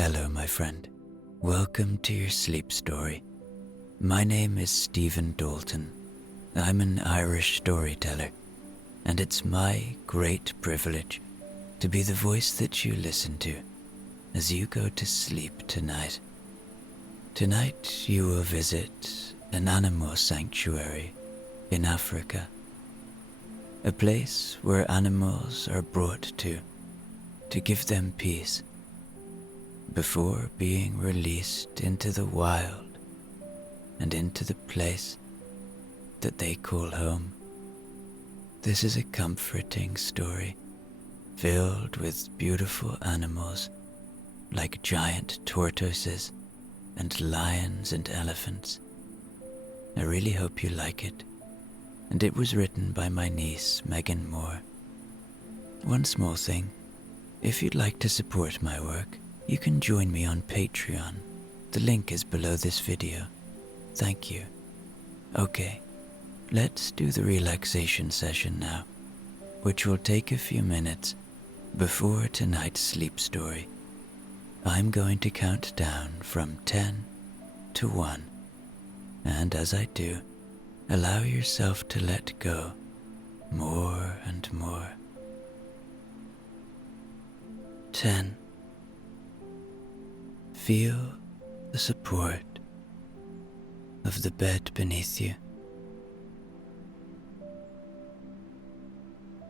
Hello, my friend. Welcome to your sleep story. My name is Stephen Dalton. I'm an Irish storyteller, and it's my great privilege to be the voice that you listen to as you go to sleep tonight. Tonight you will visit an animal sanctuary in Africa, a place where animals are brought to give them peace before being released into the wild and into the place that they call home. This is a comforting story filled with beautiful animals like giant tortoises and lions and elephants. I really hope you like it, and it was written by my niece Megan Moore. One small thing, if you'd like to support my work, you can join me on Patreon. The link is below this video. Thank you. Okay, let's do the relaxation session now, which will take a few minutes before tonight's sleep story. I'm going to count down from 10 to 1, and as I do, allow yourself to let go more and more. 10. Feel the support of the bed beneath you,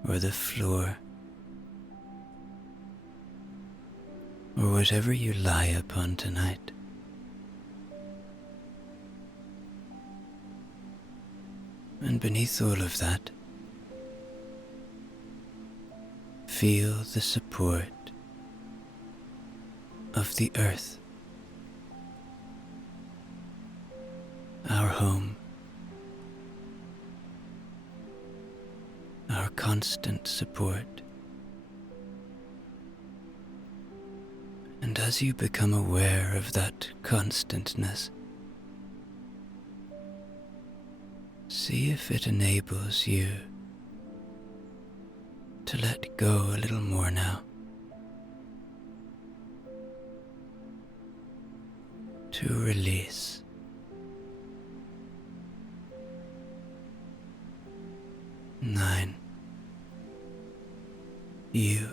or the floor, or whatever you lie upon tonight. And beneath all of that, feel the support of the earth, our home, our constant support. And as you become aware of that constantness, see if it enables you to let go a little more now, to release. 9. You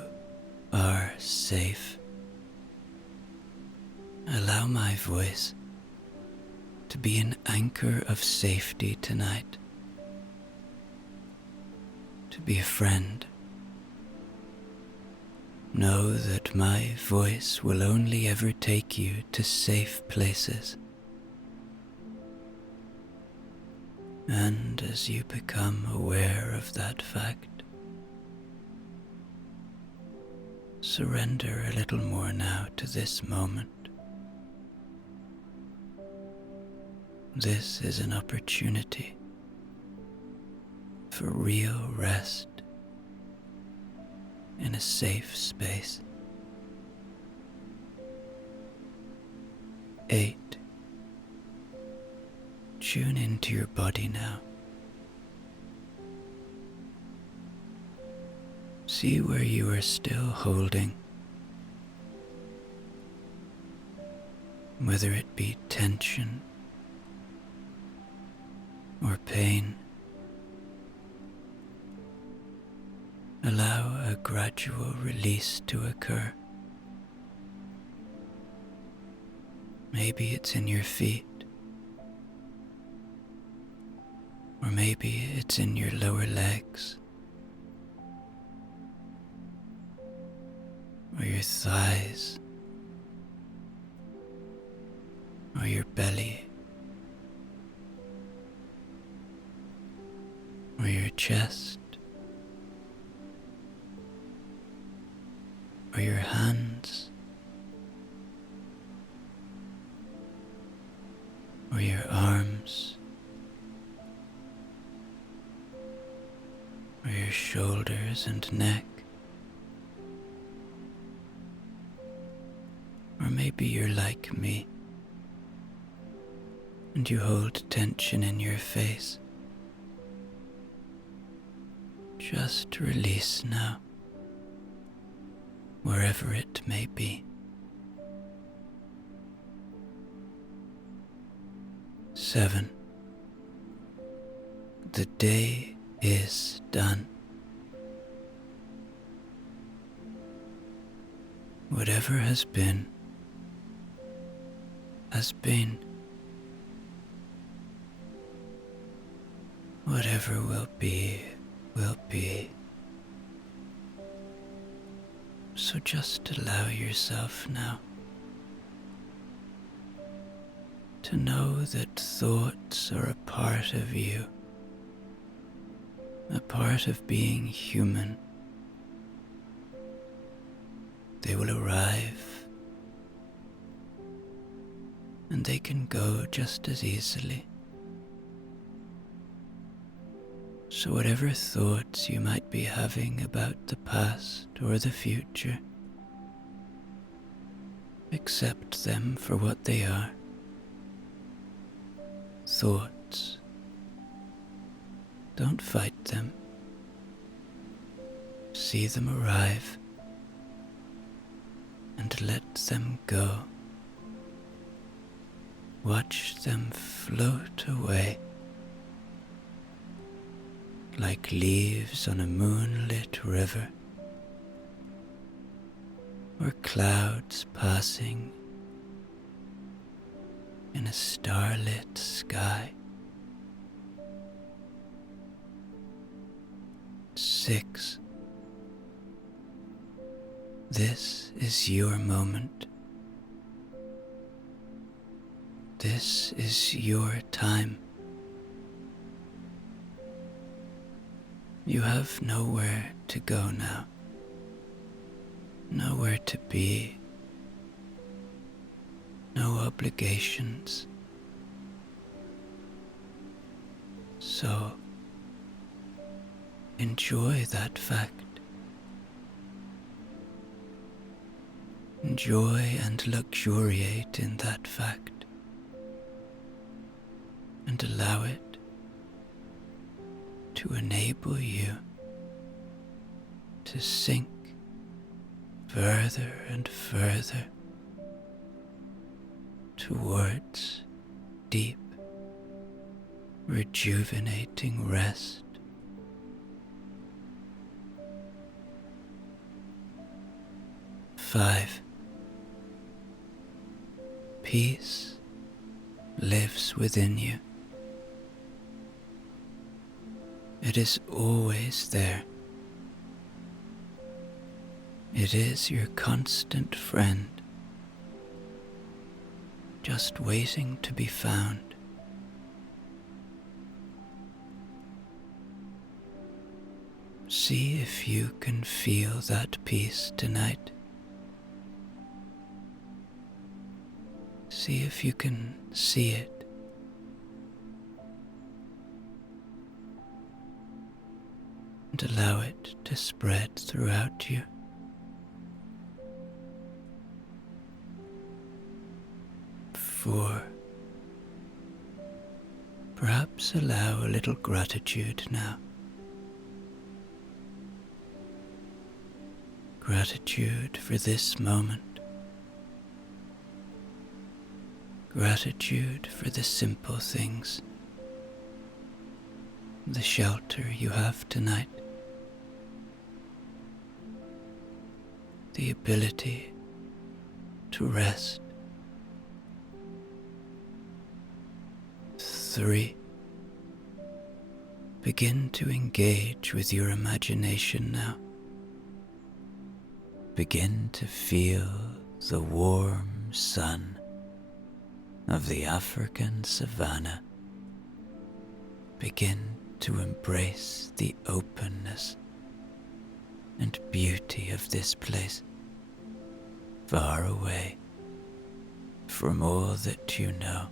are safe. Allow my voice to be an anchor of safety tonight, to be a friend. Know that my voice will only ever take you to safe places. And as you become aware of that fact, surrender a little more now to this moment. This is an opportunity for real rest in a safe space. 8. Tune into your body now. See where you are still holding, whether it be tension or pain. Allow a gradual release to occur. Maybe it's in your feet, or maybe it's in your lower legs, or your thighs, or your belly, or your chest, or your hands, or your arms, or your shoulders and neck. Or maybe you're like me and you hold tension in your face. Just release now, wherever it may be. 7. The day is done. Whatever has been, has been. Whatever will be, will be. So just allow yourself now to know that thoughts are a part of you, a part of being human. They will arrive, and they can go just as easily. So whatever thoughts you might be having about the past or the future, accept them for what they are. Thoughts. Don't fight them. See them arrive and let them go. Watch them float away like leaves on a moonlit river, or clouds passing in a starlit sky. 6. This is your moment. This is your time. You have nowhere to go now, nowhere to be, no obligations. So, enjoy that fact. Enjoy and luxuriate in that fact, and allow it to enable you to sink further and further towards deep, rejuvenating rest. 5. Peace lives within you. It is always there. It is your constant friend, just waiting to be found. See if you can feel that peace tonight. See if you can see it. And allow it to spread throughout you. 4. Perhaps allow a little gratitude now. Gratitude for this moment. Gratitude for the simple things. The shelter you have tonight. The ability to rest. 3. Begin to engage with your imagination now. Begin to feel the warm sun of the African savanna. Begin to embrace the openness and beauty of this place, far away from all that you know.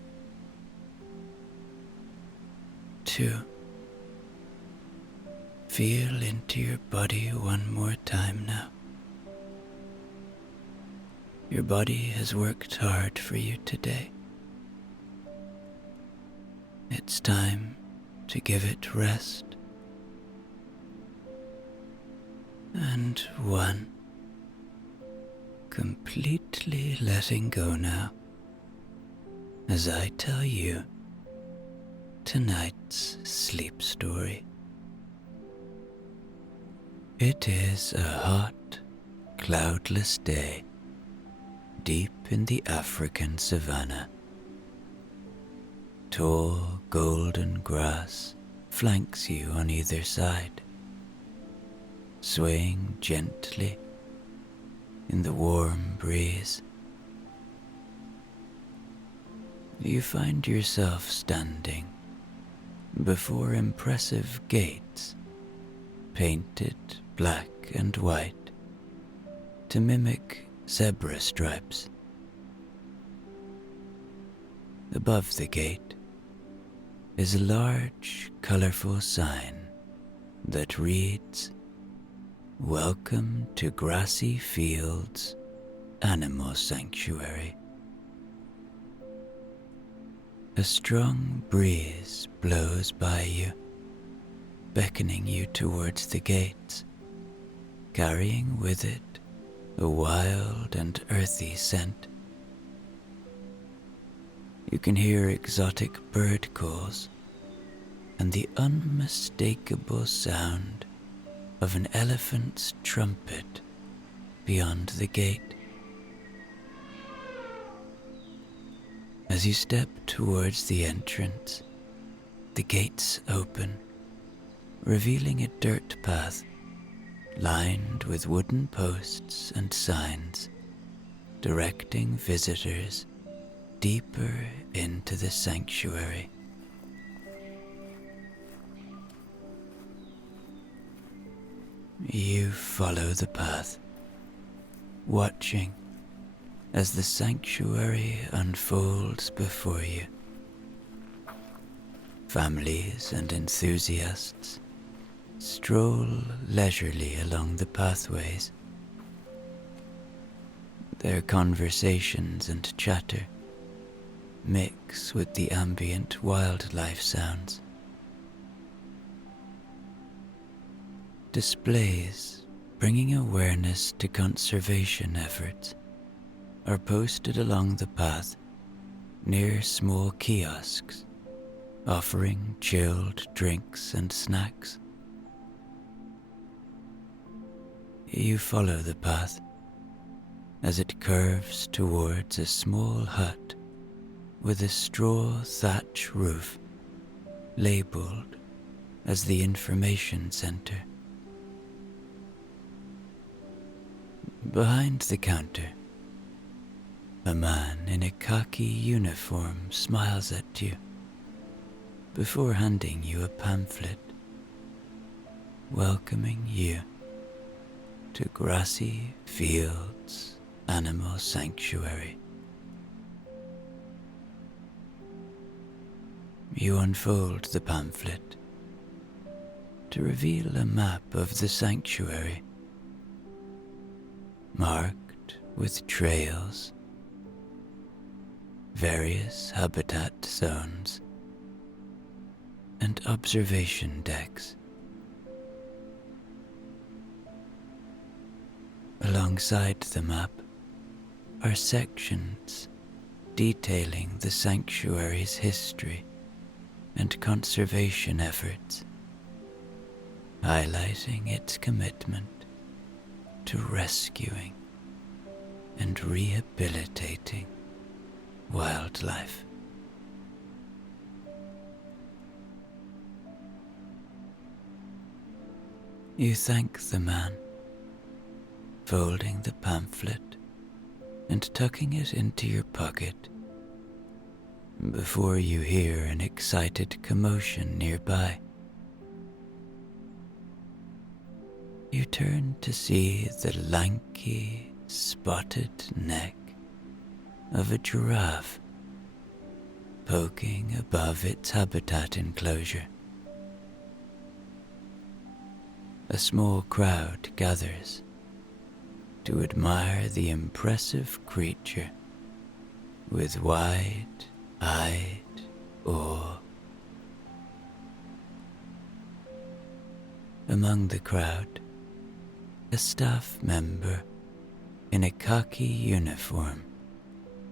2. Feel into your body one more time now. Your body has worked hard for you today. It's time to give it rest. And 1. Completely letting go now, as I tell you tonight's sleep story. It is a hot, cloudless day deep in the African savanna. Tall, golden grass flanks you on either side, swaying gently in the warm breeze. You find yourself standing before impressive gates painted black and white to mimic zebra stripes. Above the gate is a large, colorful sign that reads, "Welcome to Grassy Fields Animal Sanctuary." A strong breeze blows by you, beckoning you towards the gates, carrying with it a wild and earthy scent. You can hear exotic bird calls and the unmistakable sound of an elephant's trumpet beyond the gate. As you step towards the entrance, the gates open, revealing a dirt path lined with wooden posts and signs directing visitors deeper into the sanctuary. You follow the path, watching as the sanctuary unfolds before you. Families and enthusiasts stroll leisurely along the pathways. Their conversations and chatter mix with the ambient wildlife sounds. Displays bringing awareness to conservation efforts are posted along the path near small kiosks offering chilled drinks and snacks. You follow the path as it curves towards a small hut with a straw thatch roof labeled as the information center. Behind the counter, a man in a khaki uniform smiles at you before handing you a pamphlet welcoming you to Grassy Fields Animal Sanctuary. You unfold the pamphlet to reveal a map of the sanctuary, marked with trails, various habitat zones, and observation decks. Alongside the map are sections detailing the sanctuary's history and conservation efforts, highlighting its commitment to rescuing and rehabilitating wildlife. You thank the man, folding the pamphlet and tucking it into your pocket before you hear an excited commotion nearby. You turn to see the lanky, spotted neck of a giraffe poking above its habitat enclosure. A small crowd gathers to admire the impressive creature with wide-eyed awe. Among the crowd, a staff member in a khaki uniform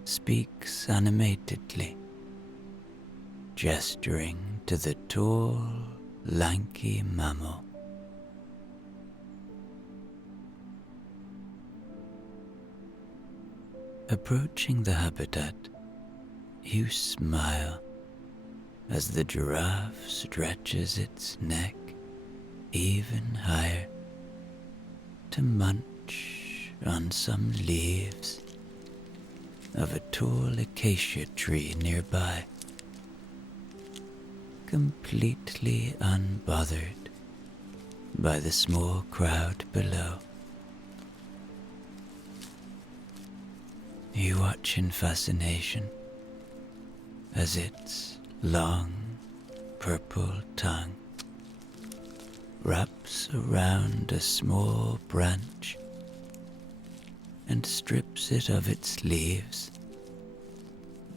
speaks animatedly, gesturing to the tall, lanky mammal. Approaching the habitat, you smile as the giraffe stretches its neck even higher to munch on some leaves of a tall acacia tree nearby, completely unbothered by the small crowd below. You watch in fascination as its long, purple tongue wraps around a small branch and strips it of its leaves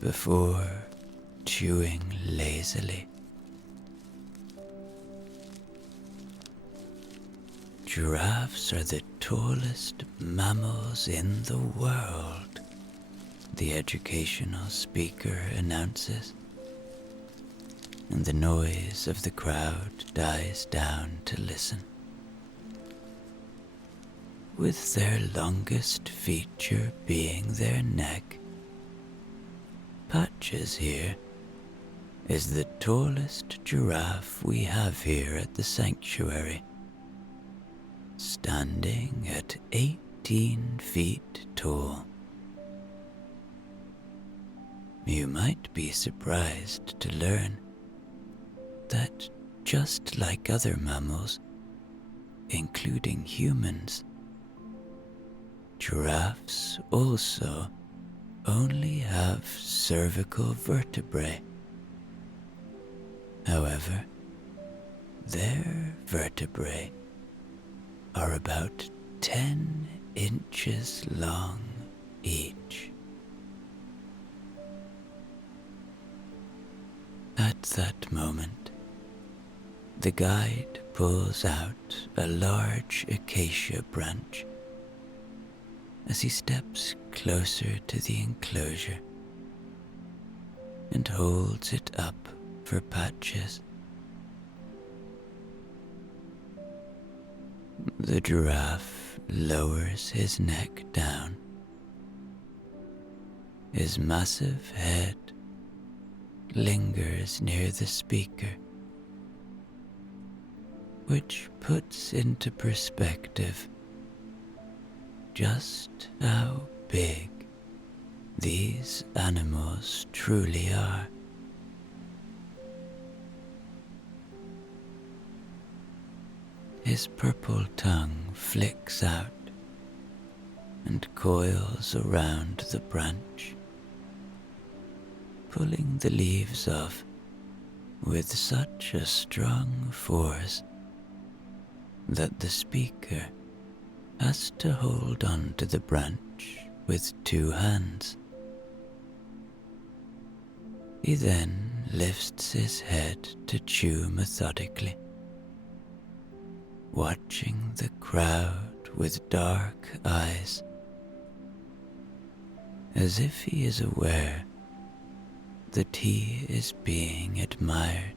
before chewing lazily. Giraffes are the tallest mammals in the world, the educational speaker announces, and the noise of the crowd dies down to listen. With their longest feature being their neck, Patches here is the tallest giraffe we have here at the sanctuary, standing at 18 feet tall. You might be surprised to learn that just like other mammals, including humans, giraffes also only have cervical vertebrae. However, their vertebrae are about 10 inches long each. At that moment, the guide pulls out a large acacia branch as he steps closer to the enclosure and holds it up for Patches. The giraffe lowers his neck down. His massive head lingers near the speaker, which puts into perspective just how big these animals truly are. His purple tongue flicks out and coils around the branch, pulling the leaves off with such a strong force that the speaker has to hold on to the branch with 2 hands. He then lifts his head to chew methodically, watching the crowd with dark eyes, as if he is aware that he is being admired.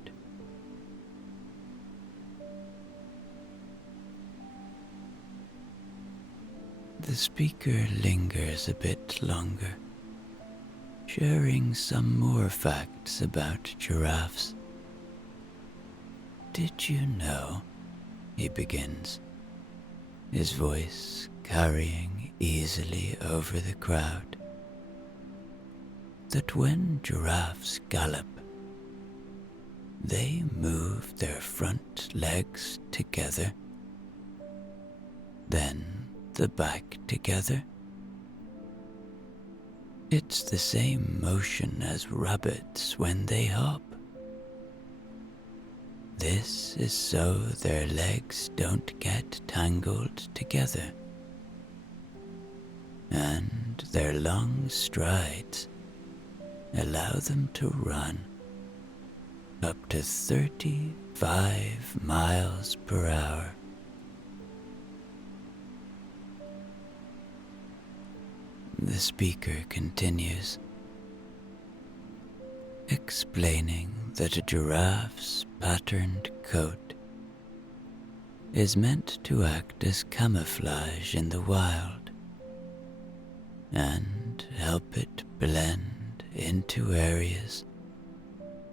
The speaker lingers a bit longer, sharing some more facts about giraffes. Did you know, he begins, his voice carrying easily over the crowd, that when giraffes gallop, they move their front legs together, then the back together? It's the same motion as rabbits when they hop. This is so their legs don't get tangled together, and their long strides allow them to run up to 35 miles per hour. The speaker continues, explaining that a giraffe's patterned coat is meant to act as camouflage in the wild and help it blend into areas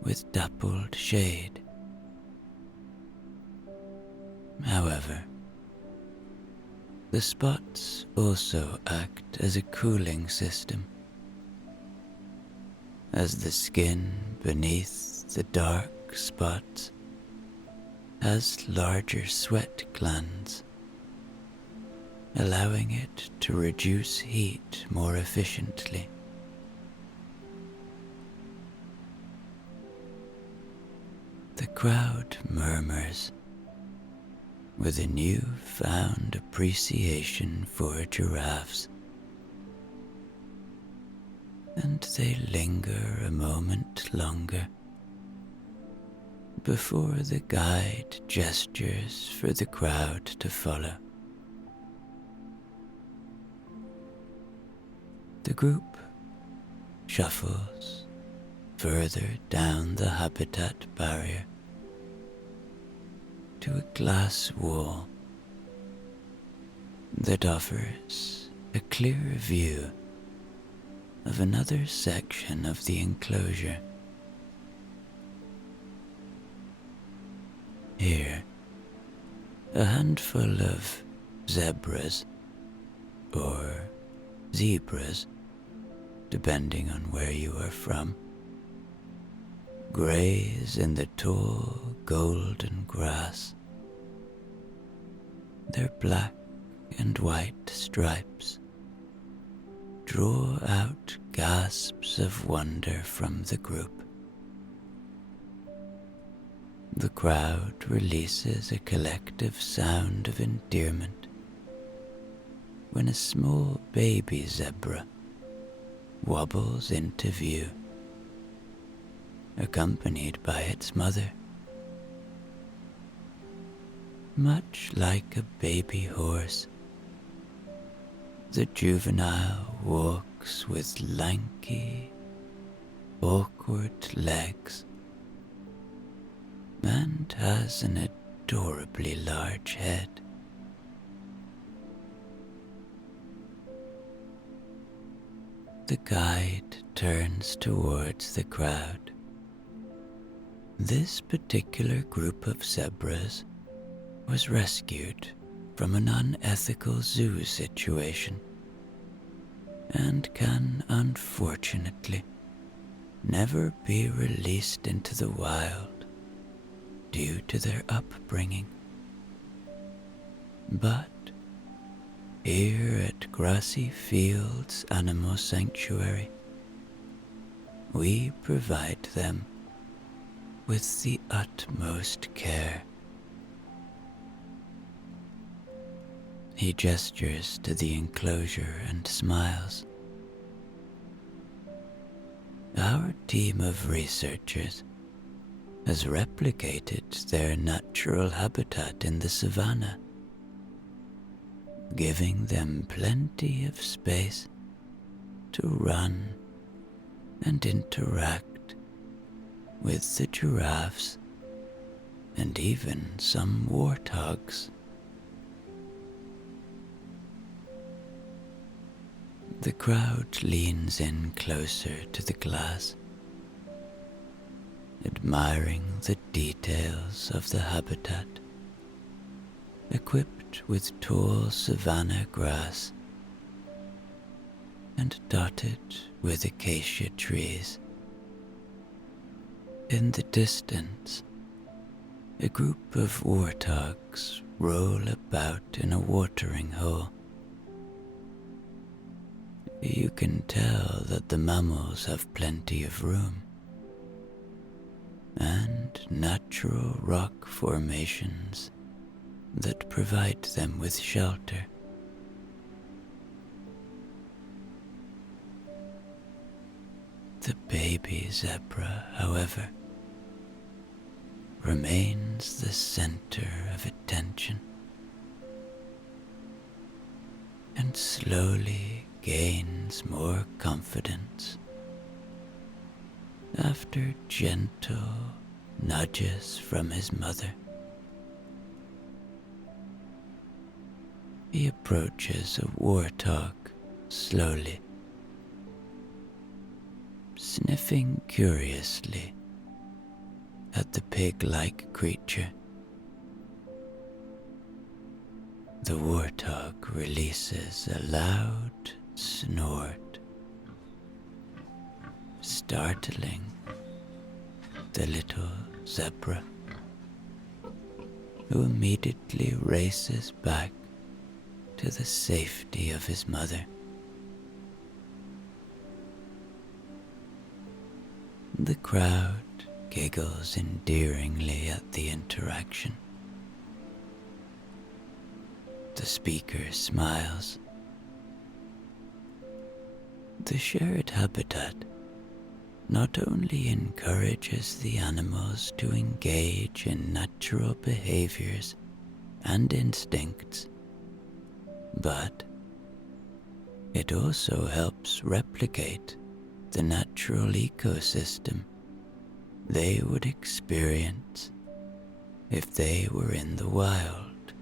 with dappled shade. However, the spots also act as a cooling system, as the skin beneath the dark spots has larger sweat glands, allowing it to reduce heat more efficiently. The crowd murmurs with a new-found appreciation for giraffes, and they linger a moment longer before the guide gestures for the crowd to follow. The group shuffles further down the habitat barrier to a glass wall that offers a clear view of another section of the enclosure. Here, a handful of zebras, or zebras, depending on where you are from, graze in the tall golden grass. Their black and white stripes draw out gasps of wonder from the group. The crowd releases a collective sound of endearment when a small baby zebra wobbles into view, accompanied by its mother. Much like a baby horse, the juvenile walks with lanky, awkward legs and has an adorably large head. The guide turns towards the crowd. This particular group of zebras was rescued from an unethical zoo situation and can unfortunately never be released into the wild due to their upbringing. But here at Grassy Fields Animal Sanctuary, we provide them with the utmost care. He gestures to the enclosure and smiles. Our team of researchers has replicated their natural habitat in the savanna, giving them plenty of space to run and interact with the giraffes and even some warthogs. The crowd leans in closer to the glass, admiring the details of the habitat, equipped with tall savanna grass and dotted with acacia trees. In the distance, a group of warthogs roll about in a watering hole. You can tell that the mammals have plenty of room and natural rock formations that provide them with shelter. The baby zebra, however, remains the center of attention and slowly gains more confidence after gentle nudges from his mother, he approaches a warthog slowly, sniffing curiously at the pig-like creature. The warthog releases a loud snort, startling the little zebra, who immediately races back to the safety of his mother. The crowd giggles endearingly at the interaction. The speaker smiles. The shared habitat not only encourages the animals to engage in natural behaviors and instincts, but it also helps replicate the natural ecosystem they would experience if they were in the wild.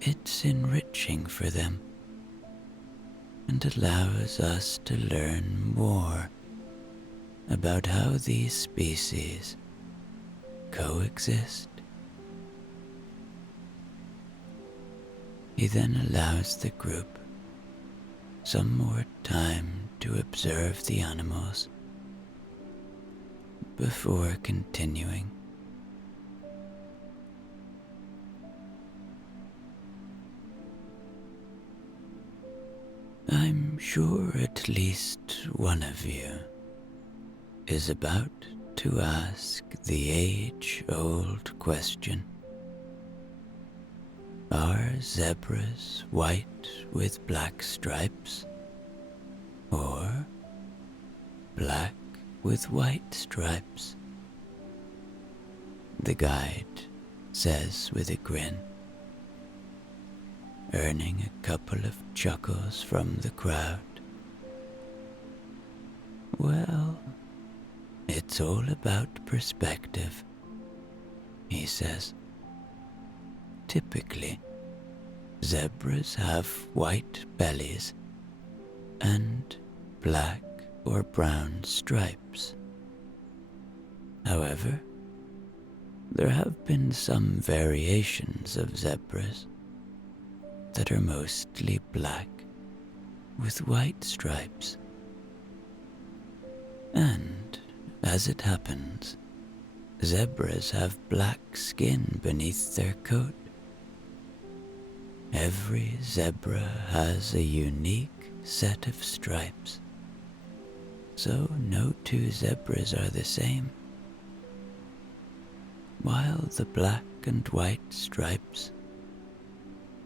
It's enriching for them and allows us to learn more about how these species coexist. He then allows the group some more time to observe the animals before continuing. I'm sure at least one of you is about to ask the age-old question: are zebras white with black stripes, or black with white stripes? The guide says with a grin, earning a couple of chuckles from the crowd. Well, it's all about perspective, he says. Typically, zebras have white bellies and black or brown stripes. However, there have been some variations of zebras that are mostly black with white stripes. And, as it happens, zebras have black skin beneath their coat. Every zebra has a unique set of stripes, so no two zebras are the same. While the black and white stripes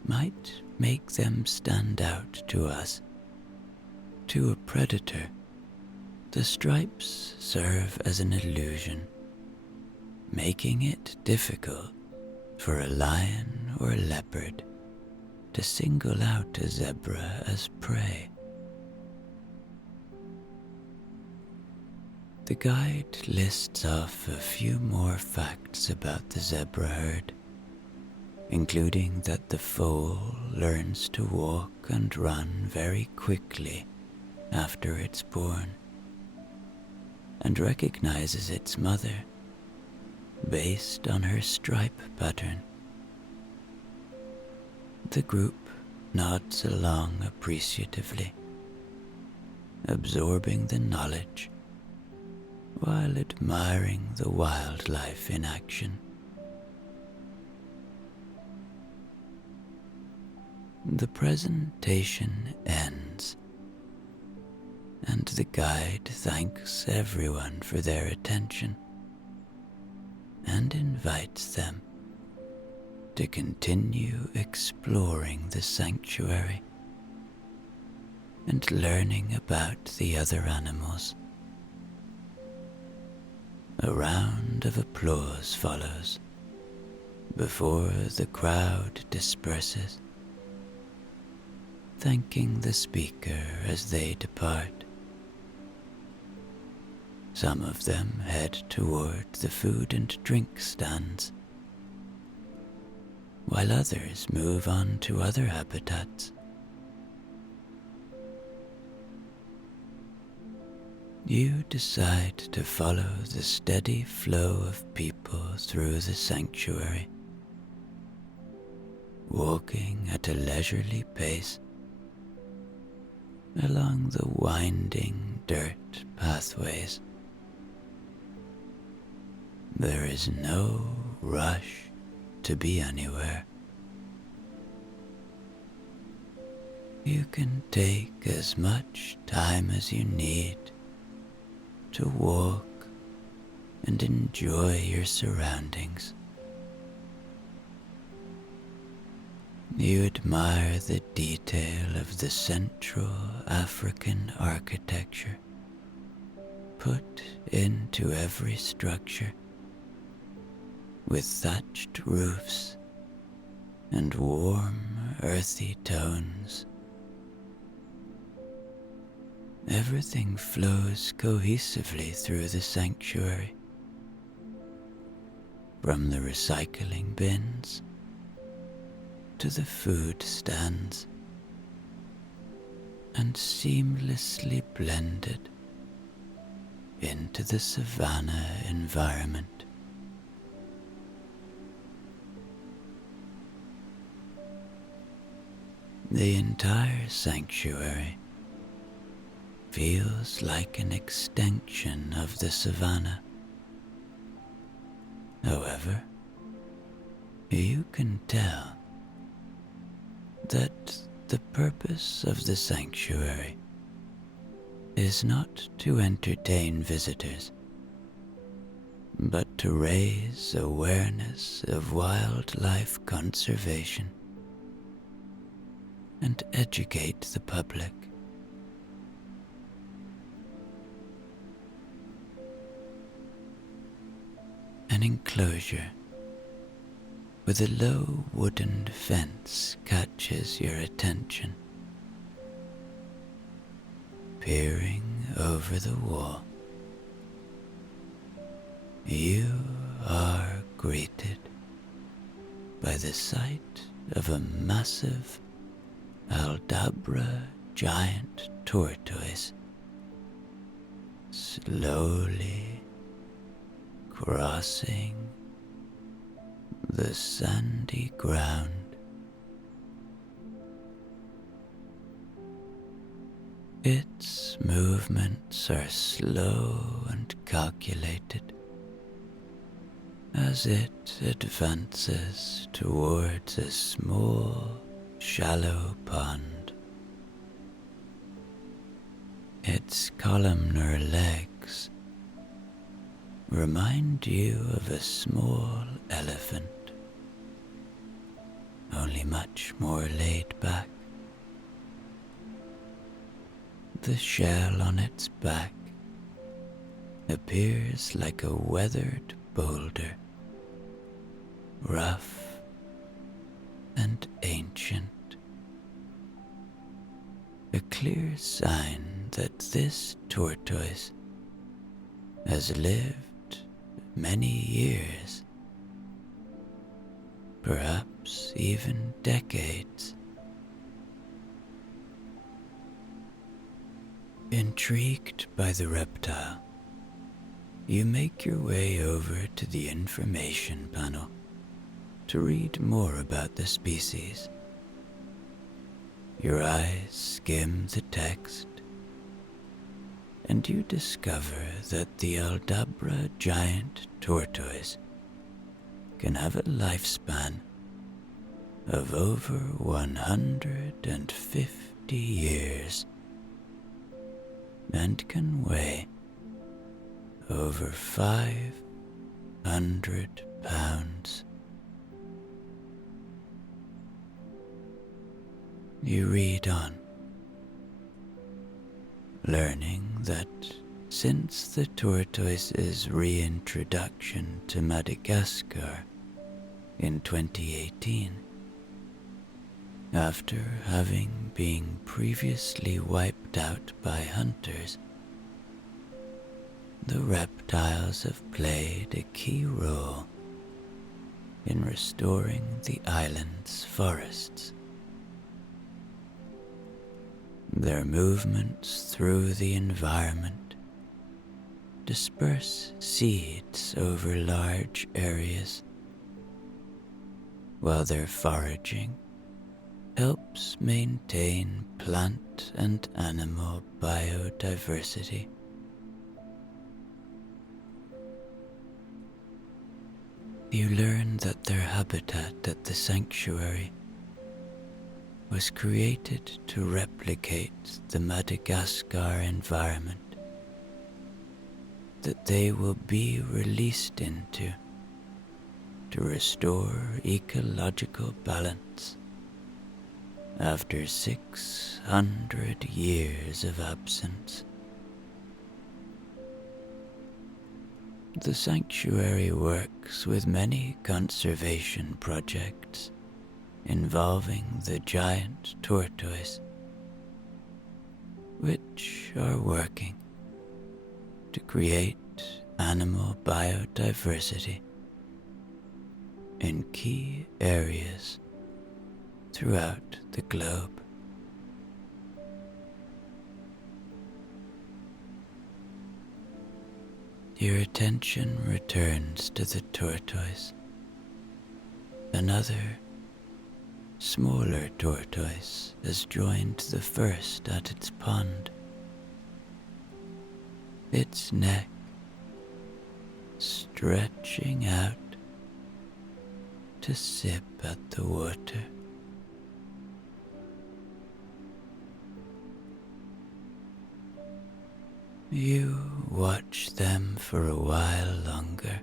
might make them stand out to us, to a predator, the stripes serve as an illusion, making it difficult for a lion or a leopard to single out a zebra as prey. The guide lists off a few more facts about the zebra herd, including that the foal learns to walk and run very quickly after it's born, and recognizes its mother based on her stripe pattern. The group nods along appreciatively, absorbing the knowledge while admiring the wildlife in action. The presentation ends, and the guide thanks everyone for their attention and invites them to continue exploring the sanctuary and learning about the other animals. A round of applause follows before the crowd disperses, thanking the speaker as they depart. Some of them head toward the food and drink stands, while others move on to other habitats. You decide to follow the steady flow of people through the sanctuary, walking at a leisurely pace along the winding dirt pathways. There is no rush to be anywhere. You can take as much time as you need to walk and enjoy your surroundings. You admire the detail of the Central African architecture put into every structure, with thatched roofs and warm, earthy tones. Everything flows cohesively through the sanctuary, from the recycling bins to the food stands, and seamlessly blended into the savanna environment. The entire sanctuary feels like an extension of the savanna. However, you can tell that the purpose of the sanctuary is not to entertain visitors, but to raise awareness of wildlife conservation and educate the public. An enclosure with a low wooden fence catches your attention. Peering over the wall, you are greeted by the sight of a massive Aldabra giant tortoise slowly crossing the sandy ground. Its movements are slow and calculated as it advances towards a small, shallow pond. Its columnar legs remind you of a small elephant, only much more laid back. The shell on its back appears like a weathered boulder, rough and ancient, a clear sign that this tortoise has lived many years, perhaps even decades. Intrigued by the reptile, you make your way over to the information panel to read more about the species. Your eyes skim the text, and you discover that the Aldabra giant tortoise can have a lifespan of over 150 years and can weigh over 500 pounds. You read on, learning that since the tortoise's reintroduction to Madagascar in 2018, after having been previously wiped out by hunters, the reptiles have played a key role in restoring the island's forests. Their movements through the environment disperse seeds over large areas, while their foraging helps maintain plant and animal biodiversity. You learn that their habitat at the sanctuary was created to replicate the Madagascar environment that they will be released into to restore ecological balance after 600 years of absence. The sanctuary works with many conservation projects involving the giant tortoise, which are working to create animal biodiversity in key areas throughout the globe. Your attention returns to the tortoise. Another, smaller tortoise has joined the first at its pond. Its neck stretching out to sip at the water. You watch them for a while longer,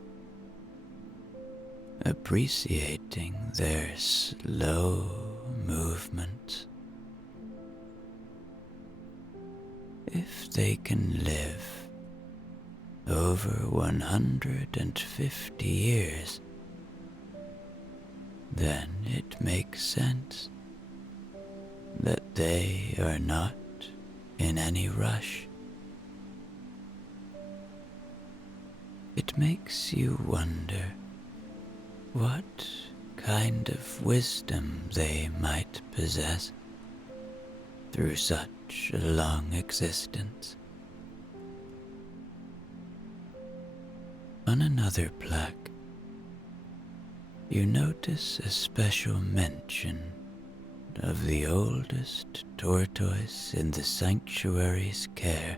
appreciating their slow movements. If they can live over 150 years, then it makes sense that they are not in any rush. It makes you wonder what kind of wisdom they might possess through such a long existence. On another plaque, you notice a special mention of the oldest tortoise in the sanctuary's care.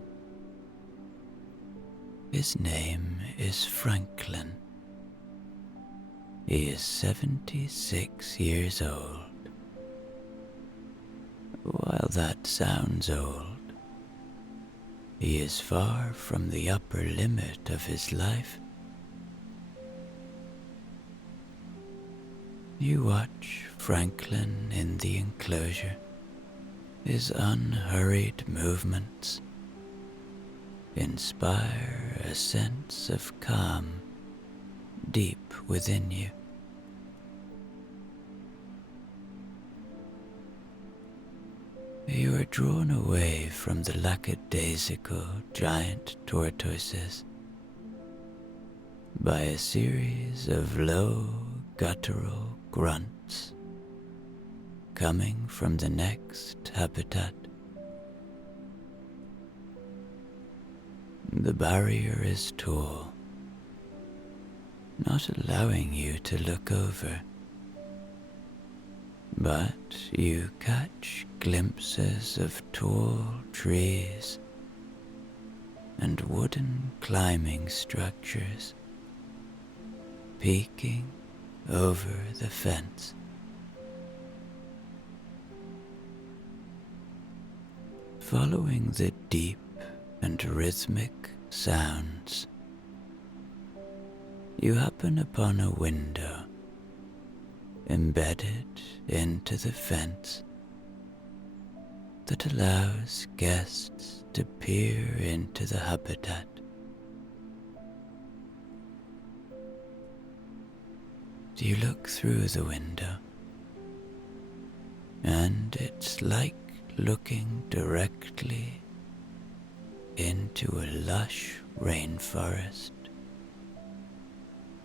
His name is Franklin. He is 76 years old. While that sounds old, he is far from the upper limit of his life. You watch Franklin in the enclosure, his unhurried movements inspire a sense of calm deep within you. You are drawn away from the lackadaisical giant tortoises by a series of low guttural grunts coming from the next habitat. The barrier is tall, not allowing you to look over, but you catch glimpses of tall trees and wooden climbing structures peeking over the fence. Following the deep and rhythmic sounds, you happen upon a window embedded into the fence that allows guests to peer into the habitat. You look through the window, and it's like looking directly into a lush rainforest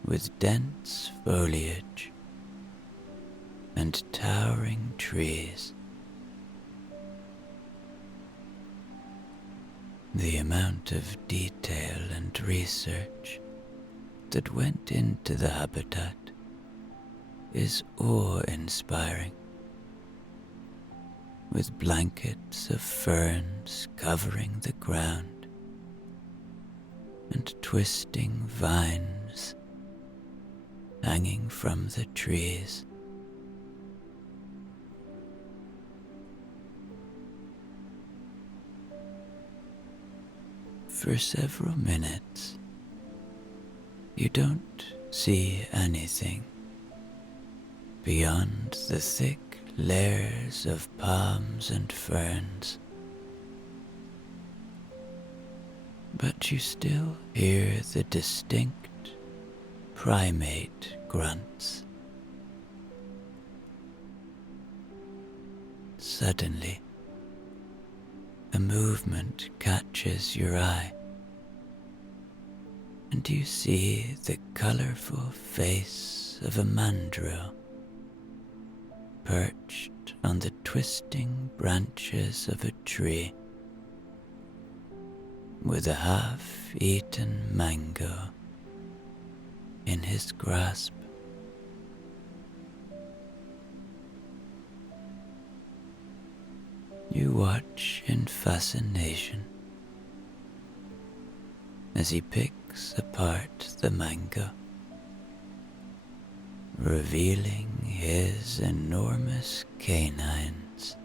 with dense foliage and towering trees. The amount of detail and research that went into the habitat is awe-inspiring, with blankets of ferns covering the ground and twisting vines hanging from the trees. For several minutes, you don't see anything beyond the thick layers of palms and ferns. But you still hear the distinct primate grunts. Suddenly, a movement catches your eye, and you see the colorful face of a mandrill perched on the twisting branches of a tree, with a half-eaten mango in his grasp. You watch in fascination as he picks apart the mango, revealing his enormous canines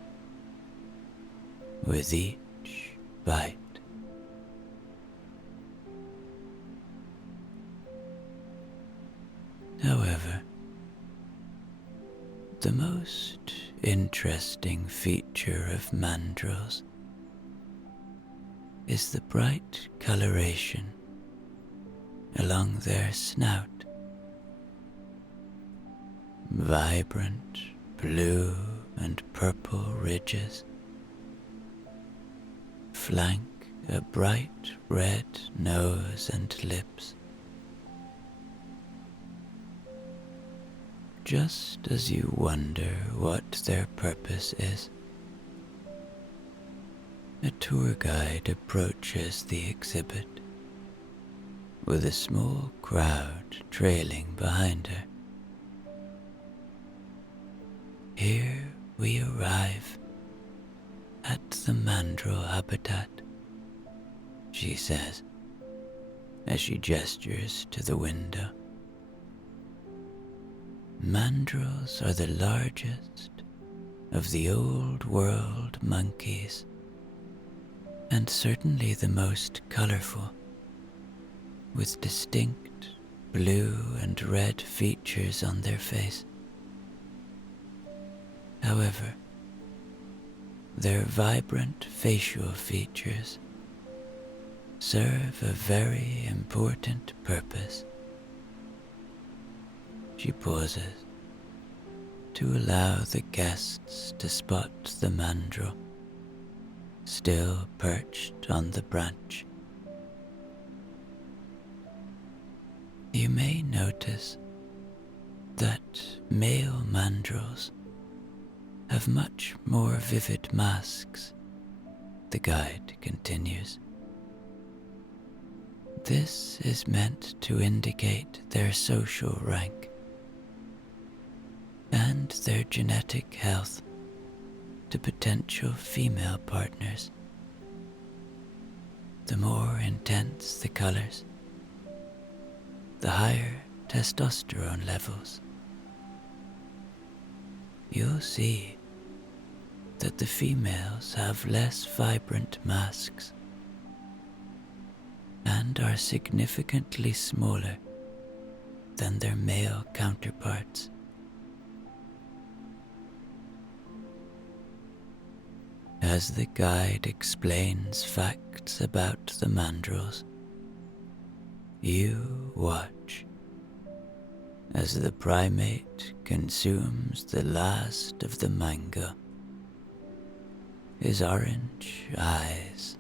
with each bite. However, the most interesting feature of mandrills is the bright coloration along their snout. Vibrant blue and purple ridges flank a bright red nose and lips. Just as you wonder what their purpose is, a tour guide approaches the exhibit with a small crowd trailing behind her. Here we arrive at the mandrill habitat, she says as she gestures to the window. Mandrills are the largest of the old world monkeys, and certainly the most colorful, with distinct blue and red features on their face. However, their vibrant facial features serve a very important purpose. She pauses to allow the guests to spot the mandrill still perched on the branch. You may notice that male mandrills have much more vivid masks, the guide continues. This is meant to indicate their social rank and their genetic health to potential female partners. The more intense the colors, the higher testosterone levels. You'll see that the females have less vibrant masks and are significantly smaller than their male counterparts. As the guide explains facts about the mandrills, you watch as the primate consumes the last of the mango. His orange eyes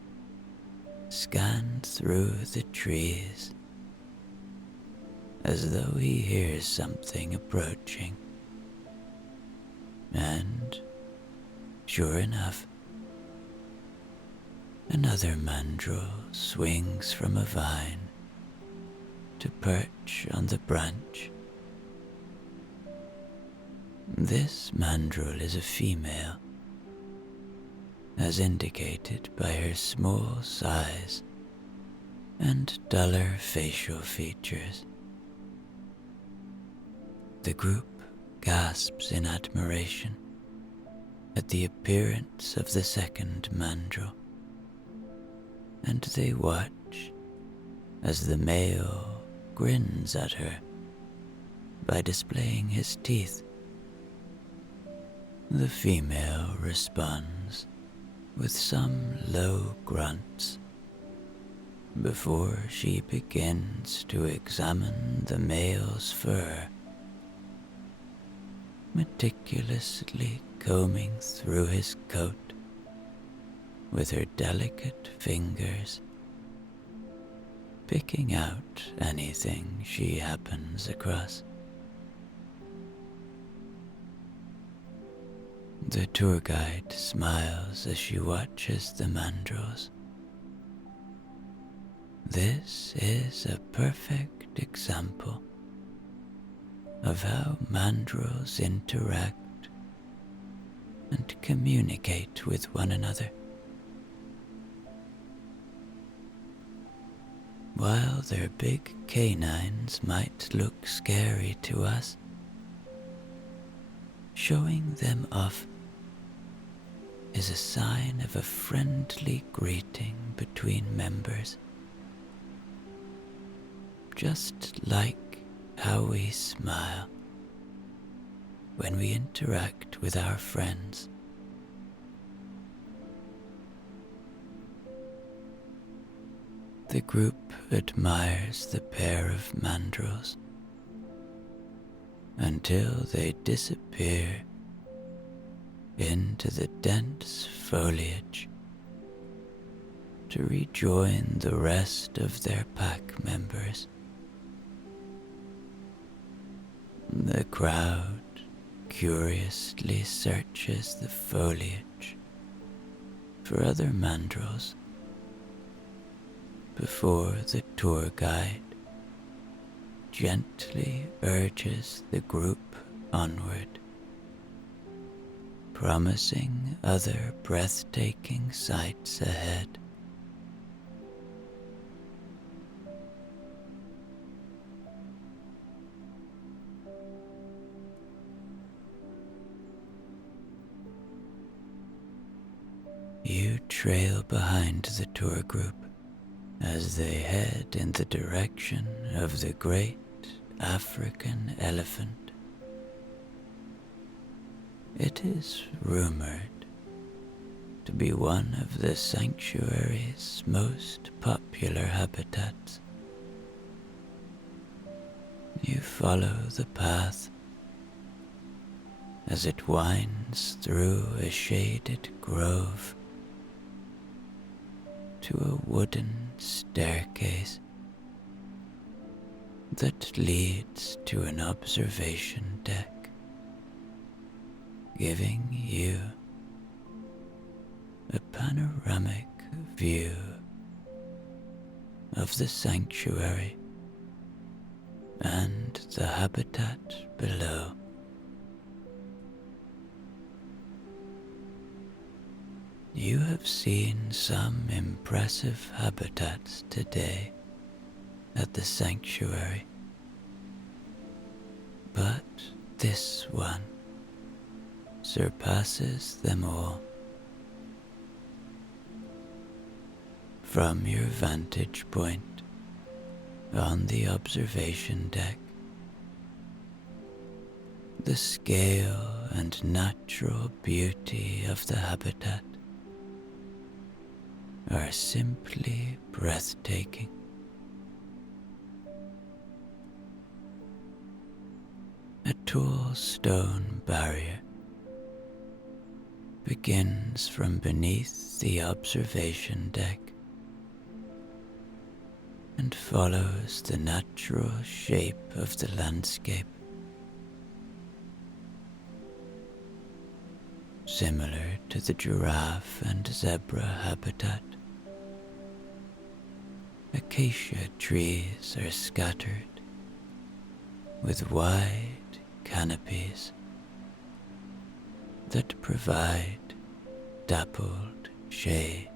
scan through the trees as though he hears something approaching. And, sure enough, another mandrill swings from a vine to perch on the branch. This mandrill is a female, as indicated by her small size and duller facial features. The group gasps in admiration at the appearance of the second mandrill, and they watch as the male grins at her by displaying his teeth. The female responds with some low grunts before she begins to examine the male's fur, meticulously combing through his coat with her delicate fingers, picking out anything she happens across. The tour guide smiles as she watches the mandrills. This is a perfect example of how mandrills interact and communicate with one another. While their big canines might look scary to us, showing them off is a sign of a friendly greeting between members, just like how we smile when we interact with our friends. The group admires the pair of mandrills until they disappear into the dense foliage to rejoin the rest of their pack members. The crowd curiously searches the foliage for other mandrills before the tour guide gently urges the group onward, promising other breathtaking sights ahead. You trail behind the tour group as they head in the direction of the great African elephant. It is rumored to be one of the sanctuary's most popular habitats. You follow the path as it winds through a shaded grove to a wooden staircase that leads to an observation deck, giving you a panoramic view of the sanctuary and the habitat below. You have seen some impressive habitats today at the sanctuary, but this one surpasses them all. From your vantage point on the observation deck, the scale and natural beauty of the habitat are simply breathtaking. A tall stone barrier begins from beneath the observation deck and follows the natural shape of the landscape, similar to the giraffe and zebra habitat. Acacia trees are scattered with wide canopies that provide dappled shade.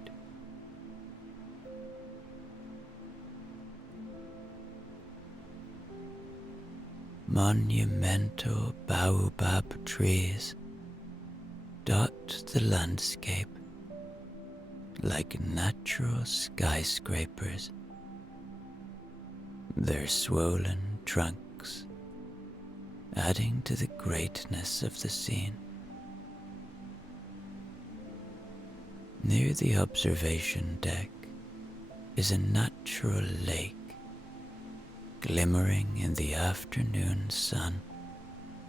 Monumental baobab trees dot the landscape like natural skyscrapers, their swollen trunks adding to the greatness of the scene. Near the observation deck is a natural lake, glimmering in the afternoon sun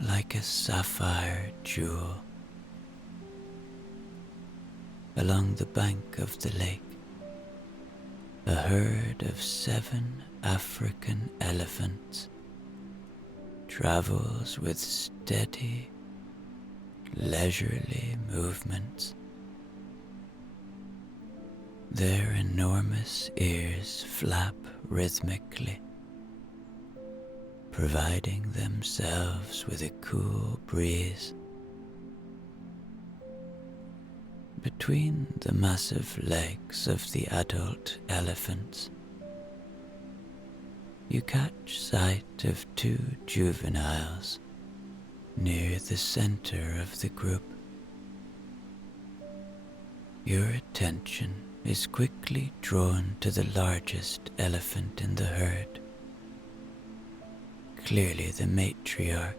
like a sapphire jewel. Along the bank of the lake, a herd of 7 African elephants travels with steady, leisurely movements. Their enormous ears flap rhythmically, providing themselves with a cool breeze. Between the massive legs of the adult elephants, you catch sight of 2 juveniles near the center of the group. Your attention is quickly drawn to the largest elephant in the herd, clearly the matriarch.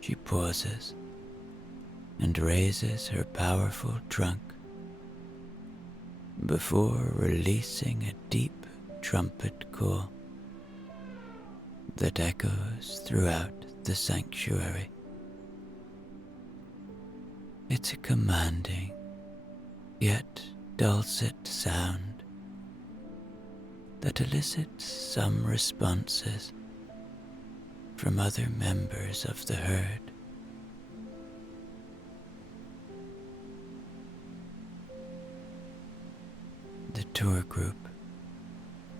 She pauses and raises her powerful trunk before releasing a deep trumpet call that echoes throughout the sanctuary. It's a commanding yet dulcet sound that elicits some responses from other members of the herd. The tour group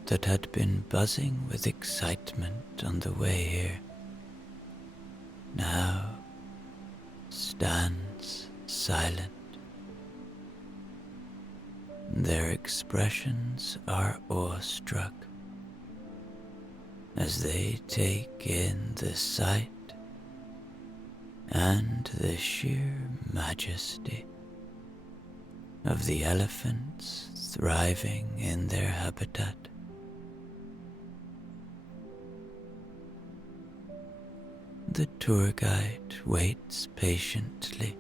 that had been buzzing with excitement on the way here now stands silent. Their expressions are awestruck as they take in the sight and the sheer majesty of the elephants thriving in their habitat. The tour guide waits patiently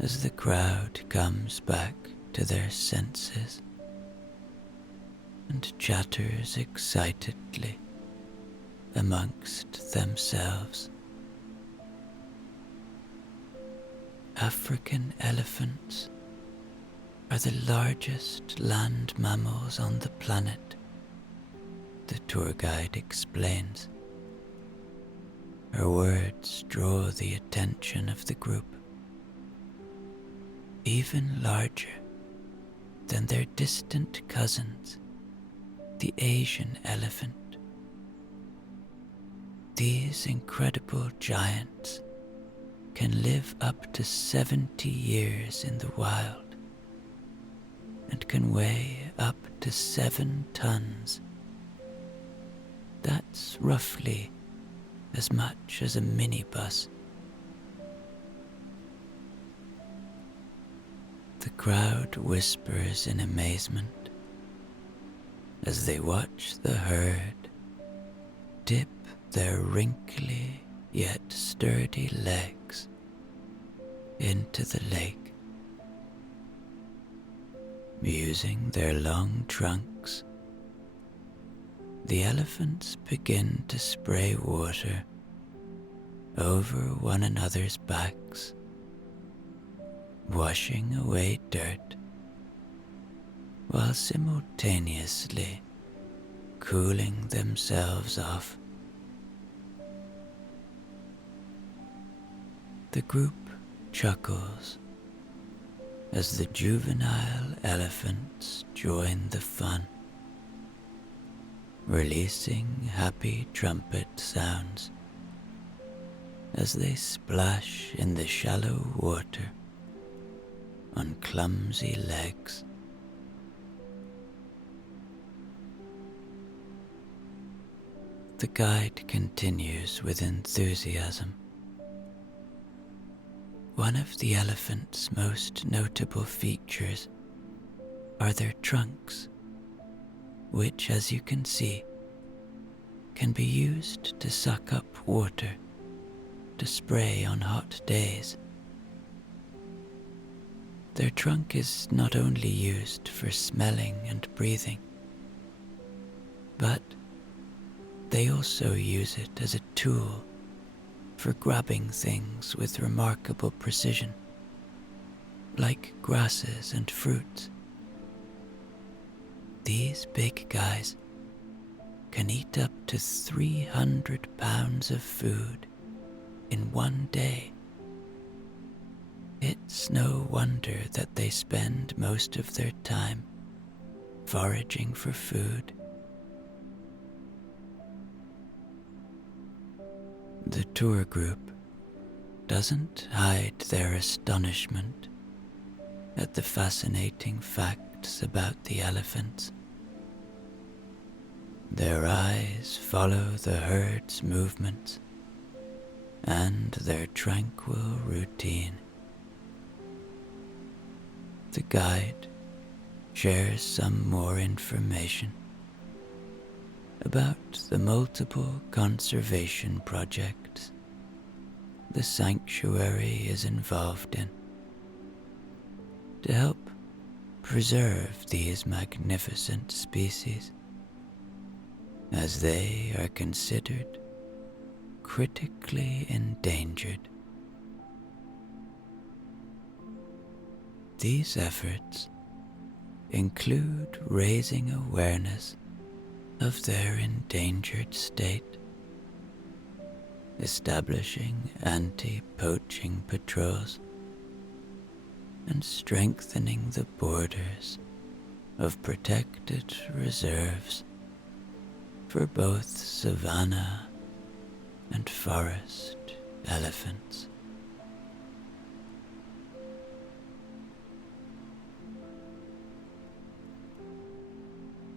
as the crowd comes back to their senses and chatters excitedly amongst themselves. African elephants are the largest land mammals on the planet, the tour guide explains. Her words draw the attention of the group. Even larger than their distant cousins, the Asian elephant. These incredible giants can live up to 70 years in the wild and can weigh up to 7 tons. That's roughly as much as a minibus. The crowd whispers in amazement as they watch the herd dip their wrinkly yet sturdy legs into the lake. Using their long trunks, the elephants begin to spray water over one another's backs, washing away dirt while simultaneously cooling themselves off. The group chuckles as the juvenile elephants join the fun, releasing happy trumpet sounds as they splash in the shallow water on clumsy legs. The guide continues with enthusiasm. One of the elephant's most notable features are their trunks, which, as you can see, can be used to suck up water to spray on hot days. Their trunk is not only used for smelling and breathing, but they also use it as a tool for grabbing things with remarkable precision, like grasses and fruits. These big guys can eat up to 300 pounds of food in one day. It's no wonder that they spend most of their time foraging for food. The tour group doesn't hide their astonishment at the fascinating facts about the elephants. Their eyes follow the herd's movements and their tranquil routine. The guide shares some more information about the multiple conservation projects the sanctuary is involved in to help preserve these magnificent species, as they are considered critically endangered. These efforts include raising awareness of their endangered state, establishing anti-poaching patrols, and strengthening the borders of protected reserves for both savanna and forest elephants.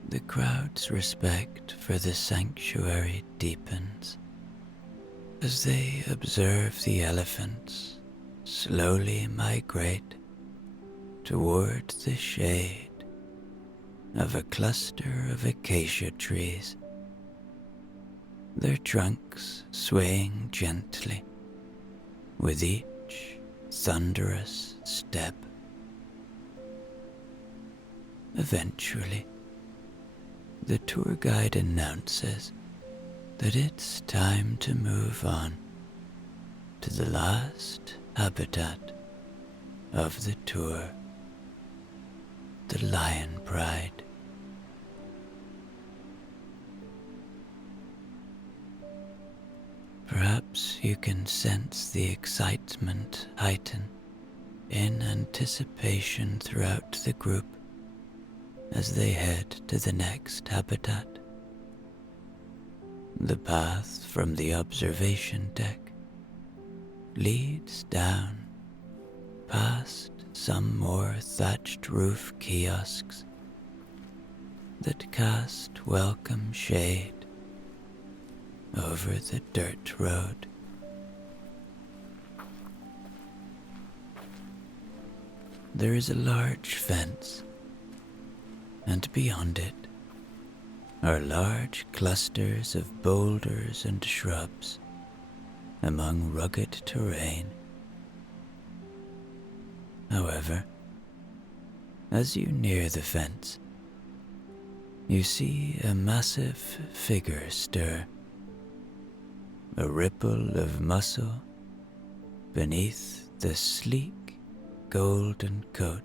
The crowd's respect for the sanctuary deepens as they observe the elephants slowly migrate toward the shade of a cluster of acacia trees, their trunks swaying gently with each thunderous step. Eventually, the tour guide announces that it's time to move on to the last habitat of the tour, the lion pride. Perhaps you can sense the excitement heighten in anticipation throughout the group as they head to the next habitat. The path from the observation deck leads down past some more thatched roof kiosks that cast welcome shade over the dirt road. There is a large fence, and beyond it are large clusters of boulders and shrubs among rugged terrain. However, as you near the fence, you see a massive figure stir, a ripple of muscle beneath the sleek golden coat.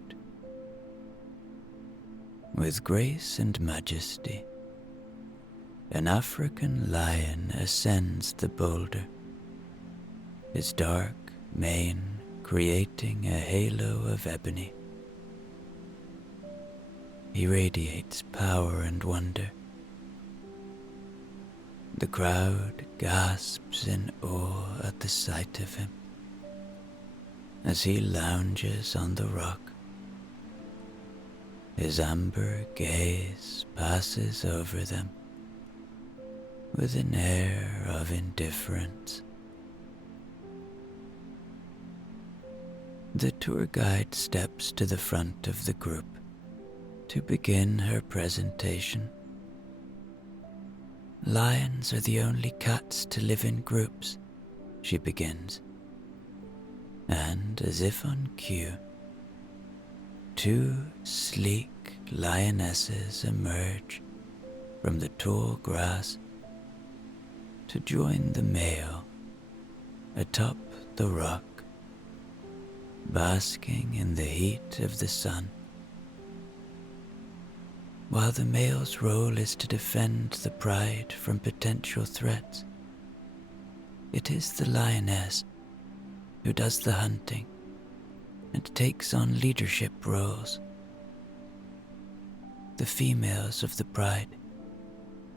With grace and majesty, an African lion ascends the boulder, his dark mane creating a halo of ebony. He radiates power and wonder. The crowd gasps in awe at the sight of him as he lounges on the rock. His amber gaze passes over them with an air of indifference. The tour guide steps to the front of the group to begin her presentation. Lions are the only cats to live in groups, she begins, and as if on cue, two sleek lionesses emerge from the tall grass to join the male atop the rock, basking in the heat of the sun. While the male's role is to defend the pride from potential threats, it is the lioness who does the hunting and takes on leadership roles. The females of the pride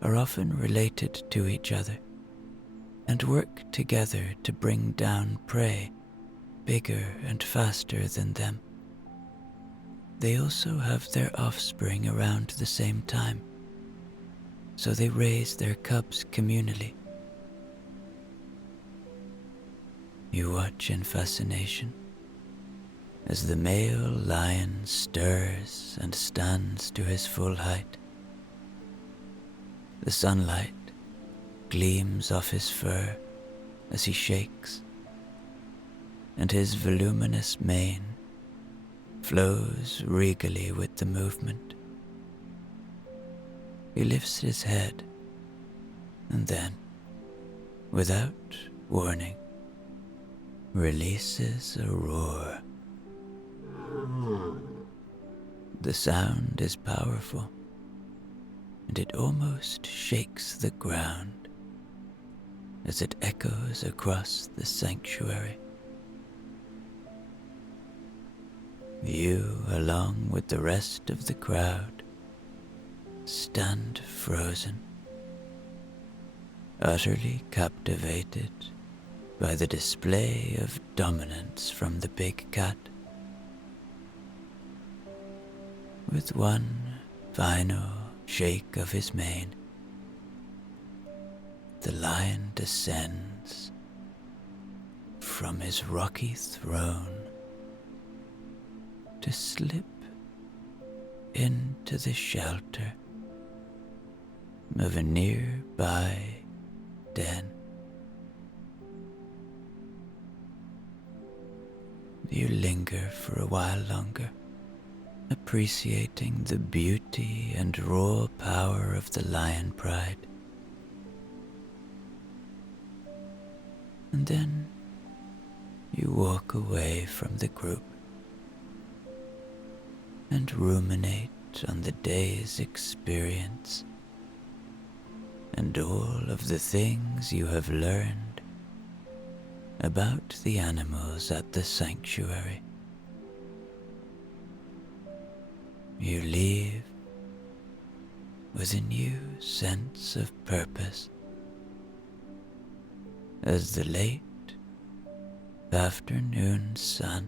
are often related to each other and work together to bring down prey bigger and faster than them. They also have their offspring around the same time, so they raise their cubs communally. You watch in fascination as the male lion stirs and stands to his full height. The sunlight gleams off his fur as he shakes, and his voluminous mane flows regally with the movement. He lifts his head and then, without warning, releases a roar. The sound is powerful, and it almost shakes the ground as it echoes across the sanctuary. You, along with the rest of the crowd, stand frozen, utterly captivated by the display of dominance from the big cat. With one final shake of his mane, the lion descends from his rocky throne to slip into the shelter of a nearby den. You linger for a while longer, appreciating the beauty and raw power of the lion pride. And then you walk away from the group and ruminate on the day's experience and all of the things you have learned about the animals at the sanctuary. You leave with a new sense of purpose as the late afternoon sun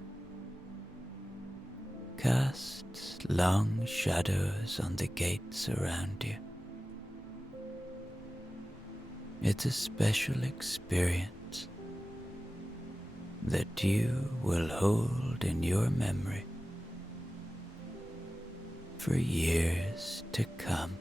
casts long shadows on the gates around you. It's a special experience that you will hold in your memory for years to come.